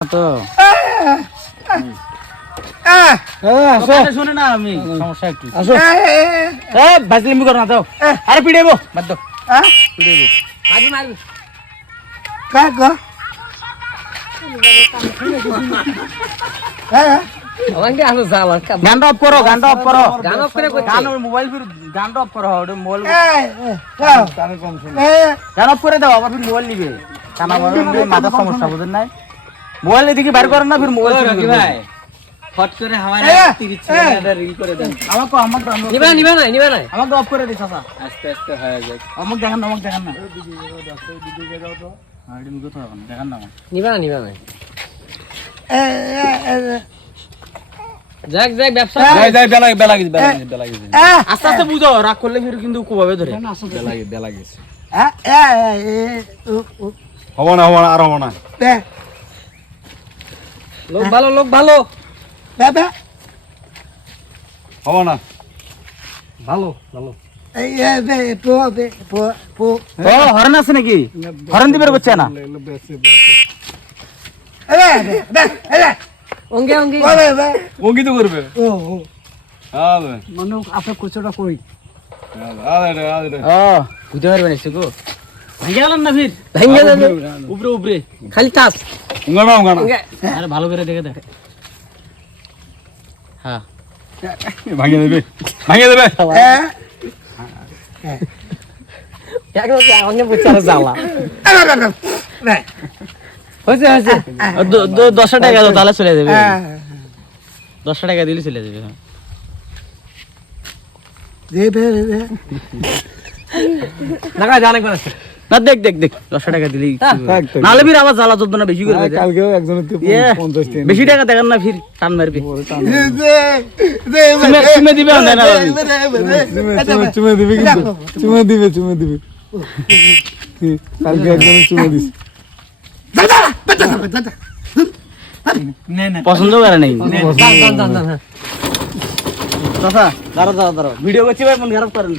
তো শুনে না আমি সমস্যা একটু ভাজলিমি করো না দাও আরে পিড়াইবো বাদ দাও পিড়াইবো মারবি মারবি কাকা গানটা অফ করো গানটা অফ করো গান অফ করে গান মোবাইল ফির গানটা অফ করো ওটা মোবাইল কানে কম শুনে গান অফ করে দাও আবার ফির মোবাইল নিবে কানা মাথার সমস্যা বুঝেন নাই মোবাইল এদিকে বাইর করেন না ফির মোবাইল চুরি ভাই ফট করে হাওয়া 30 সেকেন্ড রিল করে দেন আমাকে নিবে না আমাকে অফ করে দিছ চাচা আস্তে আস্তে হয়ে যায় আমাকে দেখেন না আইডি মুকে তো দেখেন না নিবে না যাক ব্যবসা যাই বেলা গেছে আস্তে আস্তে বুঝো রাগ করলে ফির কিন্তু কোভাবে ধরে বেলা গেছে হবো না আর হবো না লোক ভালো বাবা হবো না ভালো এই বে পো ও হরেন আছে নাকি হরেন দিবের করছে না অঙ্গে অঙ্কিত করবে মনে আপনার কোচটা কই ও বুঝতে পারবে না গো ভাঙ্গে গেলাম না ফির ভেঙে যাবে উপরে খালি টাচ উঙ্গানা আরে ভালো করে দেখে দেখ হ্যাঁ ভাঙিয়ে দেবে একদম অঙ্গে বুঝছারা জ্বালা হয়েছে 10 টাকা দাও তাহলে চলে যাবে 10 টাকা দিলে চলে যাবে নাকা জানে কোন আছে না দেখ 10 টাকা দিলেই নালে ফির আবার জ্বালা যন্ত্রণা বেশি করে দেয় কালকেও একজনের 50 টাকা বেশি টাকা দেখেন না ফির টান মারবে চুমে দিবে না না চুমে দিবে কিন্তু চুমে দিবে কালকে একজনের চুমে দিছে পছন্দ করে নাই দান চাচা দাঁড়া ভিডিও করছি ভাই মন খারাপ করেন না।